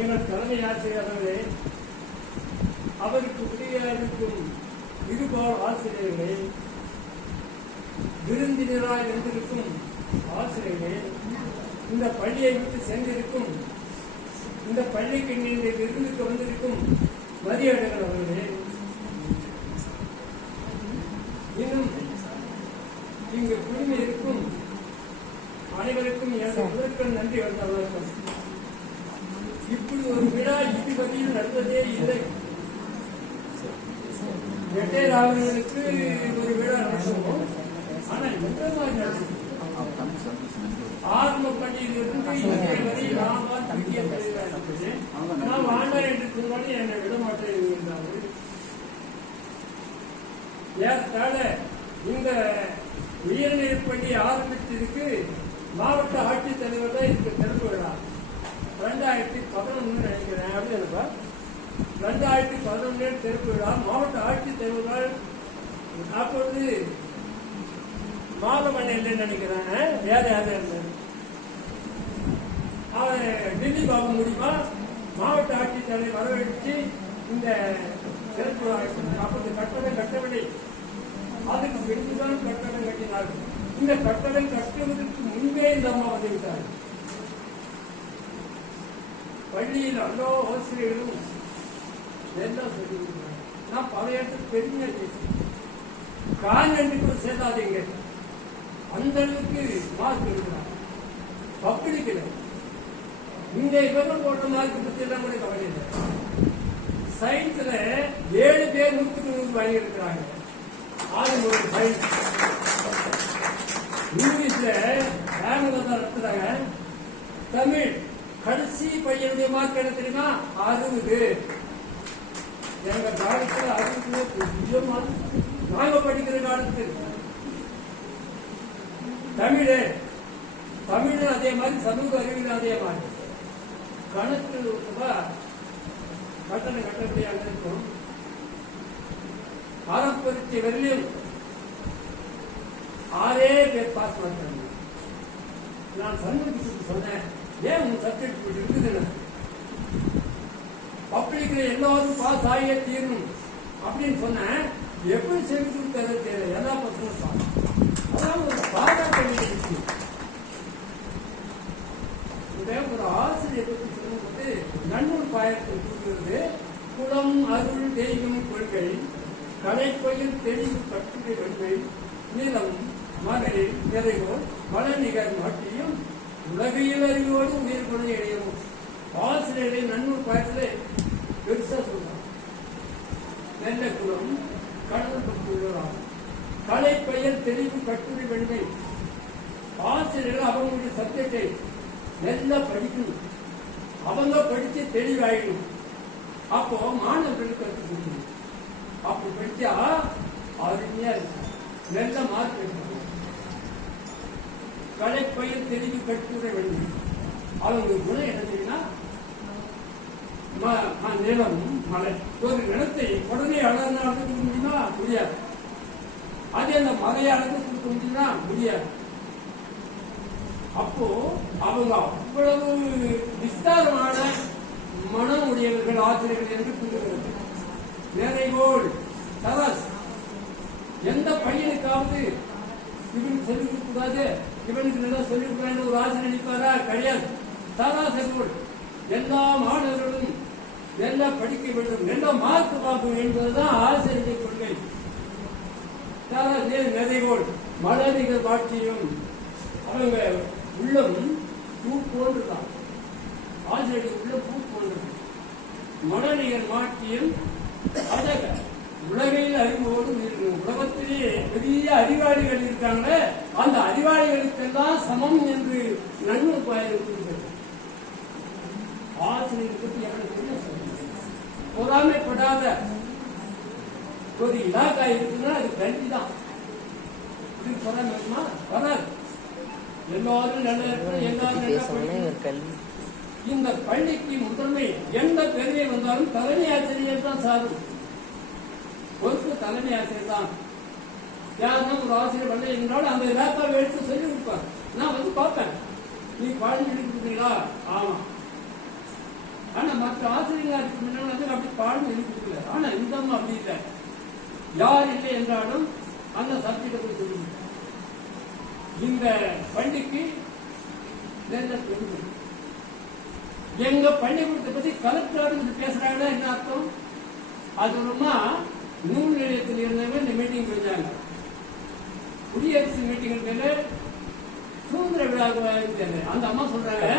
எங்கள் தலைமை ஆசிரியர்களே, அவருக்கு உதவியாக இருக்கும் இருபால் ஆசிரியர்களே, விருந்தினராய் இருந்திருக்கும் ஆசிரியர்களே, இந்த பள்ளியை விட்டு சென்றிருக்கும், இந்த பள்ளிக்கு நீங்கள் விருந்துக்கு வந்திருக்கும் மரியாதைகள் அவர்களே, இன்னும் இங்கு குழுமி இருக்கும் அனைவருக்கும் எனது முதற்கண் நன்றி வந்தவர்கள். இப்படி ஒரு விழா இதுவரையில் நடந்ததே இல்லை. வெட்டையர்களுக்கு ஒரு விழா நடத்துவோம், ஆனால் எந்த மாதிரி நடத்தும்? ஆரம்ப பள்ளியிலிருந்து இன்றைய வரை நாம் ஆண்டார் என்று சொன்னாலும் என்னை விடமாட்டே இருந்தார்கள். ஏற்கால இந்த உயர்நிலை பள்ளி ஆரம்பித்ததுக்கு மாவட்ட ஆட்சித்தலைவர் தான் இதுக்கு திறப்பு விழா 2011 நினைக்கிறேன். அப்படின்னா 2011 திறப்பு விழா மாவட்ட ஆட்சித்தலைவர்கள் அப்பொழுது மாதவன் இல்லைன்னு நினைக்கிறாங்க. வேற யாரும் இருந்தாரு, அவன் டெல்லி பாபு முடியுமா மாவட்ட ஆட்சித்தலைவர் வரவழைச்சு இந்த திறப்பு விழா அப்போது கட்டடம் கட்டவில்லை. அதுக்கு பின்புதான் கட்டடம் கட்டினார்கள். இந்த கட்டடம் கட்டுவதற்கு முன்பே இந்த அம்மா வந்துவிட்டார். பள்ளியில் எல்லா ஆசிரியர்களும் எல்லாம் சொல்லிவிட்டாங்க. நான் பல இடத்துக்கு பெருமையா பேசுறேன். கான்வென்ட்டுக்கு சேர்த்தாதீங்க, அந்த அளவுக்கு மார்க் இருக்கிறாங்க. பப்ளிக்ல இந்த இவங்க போட்ட மார்க் பத்தி எல்லாம் கூட கவலை இல்லை. சயின்ஸ்ல 7 பேர் 100 வாங்கி இருக்கிறாங்க. இங்கிலீஷ்ல நடத்துறாங்க. தமிழ் கடைசி பையனுடைய மார்க் என்ன தெரியுமா? 60. எங்க காலத்துல 60 நாங்க படிக்கிற காலத்தில் தமிழ் அதே மாதிரி, சமூக அறிவியல் அதே மாதிரி. கணக்கு கட்டணம் கட்டப்படியாக இருக்கும். அறப்பருத்தி வரலையும் 6 பேர் பாஸ் பண்றாங்க. நான் சண்முகத்துக்கு சொன்னேன், ஏன் உங்க சப்ஜெக்ட் இருக்குது, பப்ளிக்ல எல்லாரும் பாஸ் ஆகியே தீரணும் அப்படின்னு சொன்னேன். எப்படி செலுத்து தெரியல, எல்லா பசங்களும் அதான் ஒரு பாராட்டு. ஒரு ஆசிரியர் பற்றி சொல்லும்போது நன்னூல் பாயத்தை கொடுக்கிறது. குளம் அருள் தெய்வம் கொள்கை, கலைப்பயில் தெளிவு கட்டுரை வெண்மை, நிலம் மலை நிறைவோர் மலநிகர் மாட்டியும் உலகையில் அறிவோடு உயிர் குணை இடையவும். ஆசிரியரை நன்னூல் பாயத்திலே பெருசா சொல்றாங்க. நெல்ல குளம் கடல் பற்றி கலைப்பயில் தெளிவு கட்டுரை வெண்மை. ஆசிரியர்கள் அவங்களுடைய சப்ஜெக்டை நல்லா படிக்கணும், அவங்க படிச்சு தெளிவாயிடும். அப்போ மாணவர்களுக்கு கற்றுக் கொடுக்கணும். அப்படி படிச்சா அருமையா இருக்கு, நல்ல மார்க் எடுக்கணும். கலைப்பயில் தெளிவு கட்டுரை வேண்டும். அவங்க குணம் என்ன தெரியுமா? நிலம் மலை. ஒரு நிலத்தை உடனே அளந்து கொடுக்க முடியுமா? முடியாது. அது அந்த மலையை அளந்து கொடுக்க முடியுமா? முடியாது. அப்போ அவங்க அவ்வளவு விஸ்தாரமான மனம் உடையவர்கள் ஆசிரியர்கள் என்று கூறுகிறது. நிறைவோல் சராஸ் எந்த பையனுக்காவது இவனுக்கு சொல்லிக் கொடுக்கூடாது, இவனுக்கு நல்லா சொல்லிக் கொடுக்க ஒரு ஆசிரியர் நினைப்பாரா? கிடையாது. சராசரிவோல் எல்லா மாணவர்களும் நல்லா படிக்க வேண்டும், நல்ல மார்க் பார்க்க என்பதுதான் ஆசிரியர் கொள்கை. நிறைவோல் மலரிகள் காட்சியும் அவங்க உள்ளம் பூ போன்றுதான். ஆசிரியர் உள்ள பூ போன்றது. மனநிகர் மாற்றியும் அதக உலகையில் அறிவோடு உலகத்திலே பெரிய அறிவாளிகள் இருக்காங்க. அந்த அறிவாளிகளுக்கெல்லாம் சமம் என்று நன்மை பாயிருக்கிறது. பொறாமைப்படாத ஒரு இலாக்கா இருக்குன்னா அது கல்வி தான். இது பொறாமை இருக்குமா? வராது. எல்லாரும் நல்லா இருக்கணும், எல்லாரும் நல்லா படிக்கணும். இந்த பள்ளிக்கு முதன்மை எந்த பெருமை வந்தாலும் தலைமை ஆசிரியர் தான் சாரும். பொறுப்பு தலைமை ஆசிரியர் தான். யாருன்னா ஒரு ஆசிரியர் பண்ண என்றாலும் அந்த இலாக்காவை எடுத்து சொல்லி கொடுப்பார். நான் வந்து பார்ப்பேன், நீ பாடம் சொல்லி கொடுக்குறீங்களா? ஆமா. ஆனா மற்ற ஆசிரியர்களா இருக்கு முன்னாடி வந்து அப்படி பாடம் சொல்லி கொடுக்கல. ஆனா இந்த அம்மா அப்படி இல்லை. யார் இல்லை என்றாலும் அந்த சப்ஜெக்டை போய் சொல்லி இந்த பள்ளிக்கு எங்க பள்ளிக்கூடத்தை பத்தி கலெக்டர் பேசுறாங்கன்னா என்ன அர்த்தம்? அது ஒருமா நூல் நிலையத்தில் இருந்தவங்க இந்த மீட்டிங் வச்சாங்க. குடியரசு மீட்டிங் மேல சுதந்திர விழாவுக்கு அந்த அம்மா சொல்றாங்க,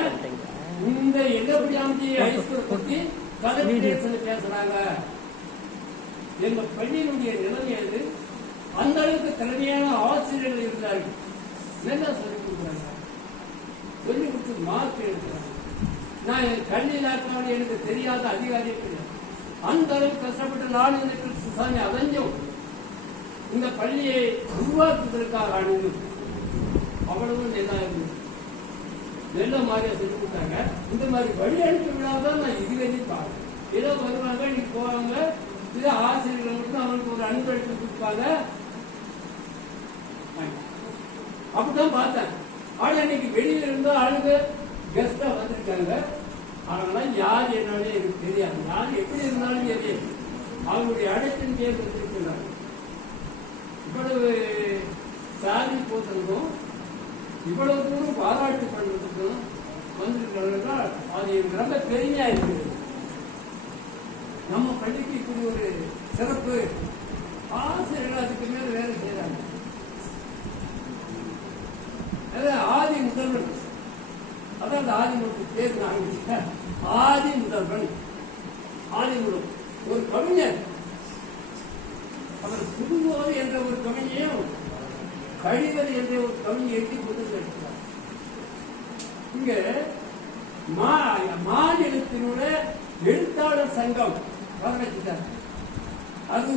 இந்த எல்லப்படியாமட்டி ஹைஸ்கூல் பத்தி கலெக்டர் பேசுறாங்க. எங்க பள்ளியினுடைய நிலைமையாது அந்த அளவுக்கு திறமையான ஆசிரியர்கள் இருந்தார்கள். நல்லா சொல்லிக் கொடுக்குறாங்க, சொல்லிக் கொடுத்து மார்க் எடுக்கிறாங்க. நான் என் கல்வி இலாக்காவில் எனக்கு தெரியாத அதிகாரியே கிடையாது. அந்த அளவுக்கு கஷ்டப்பட்டு நானும் எனக்கு சுசாமி அடைஞ்சோம் இந்த பள்ளியை உருவாக்குவதற்காக அணுகு. அவ்வளவு நல்லா இருந்தது. நல்ல மாதிரியா சொல்லிக் கொடுத்தாங்க. இந்த மாதிரி வழி அனுப்பி விழாதான் நான் இதுவரையும் பார்க்கிறேன். ஏதோ வருவாங்க, இன்னைக்கு போவாங்க, இது ஆசிரியர்கள் மட்டும் அவங்களுக்கு ஒரு அன்பளிப்பு கொடுப்பாங்க. அப்படிதான் பார்த்தேன். ஆனா இன்னைக்கு வெளியில இருந்தா ஆளுங்க கெஸ்டா வந்திருக்காங்க. அதனால யார் என்னன்னு எனக்கு தெரியாது. யார் எப்படி இருந்தாலும் தெரியாது. அவங்களுடைய அடைப்பின் பேர் வந்திருக்கிறாங்க. இவ்வளவு சாதி போகிறதுக்கும் இவ்வளவு தூரம் பாராட்டு பண்றதுக்கும் வந்திருக்கிறார்கள். அது எனக்கு ரொம்ப பெருமையா இருக்குது. நம்ம பள்ளிக்கு இப்படி ஒரு சிறப்பு ஆசிரியர்கள் அதுக்கு மேல வேலை செய்யறாங்க. ஆதி முதல்வன், அதான் ஆதி முதல் பேர் ஆதி முதல்வன். ஆதி முதல் ஒரு கவிஞர், அவர் புதுவோது என்ற ஒரு கவிஞையும் கழிவது என்ற ஒரு கவிஞை எழுதி கொடுத்திருக்கிறார். இங்க மாநிலத்தினுடைய எழுத்தாளர் சங்கம் வரவழைச்சிட்டார். அது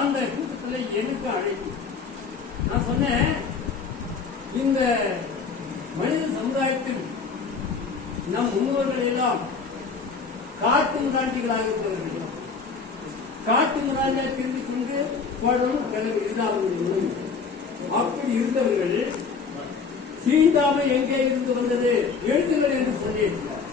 அந்த கூட்டத்தில் எனக்கு அழைப்பு. நான் சொன்னேன், இந்த மனித சமுதாயத்தில் நம் முன்னோர்கள் எல்லாம் காட்டு முராண்டிகளாக இருந்தவர்கள். காட்டு முராண்டியாக திரிந்து கொண்டு போடும் கிளம்பி இருந்தார்கள். அப்படி இருந்தவர்கள் சீண்டாமை எங்கே இருந்து வந்தது? எழுத்துகள் என்று சொல்லியிருக்கிறார்.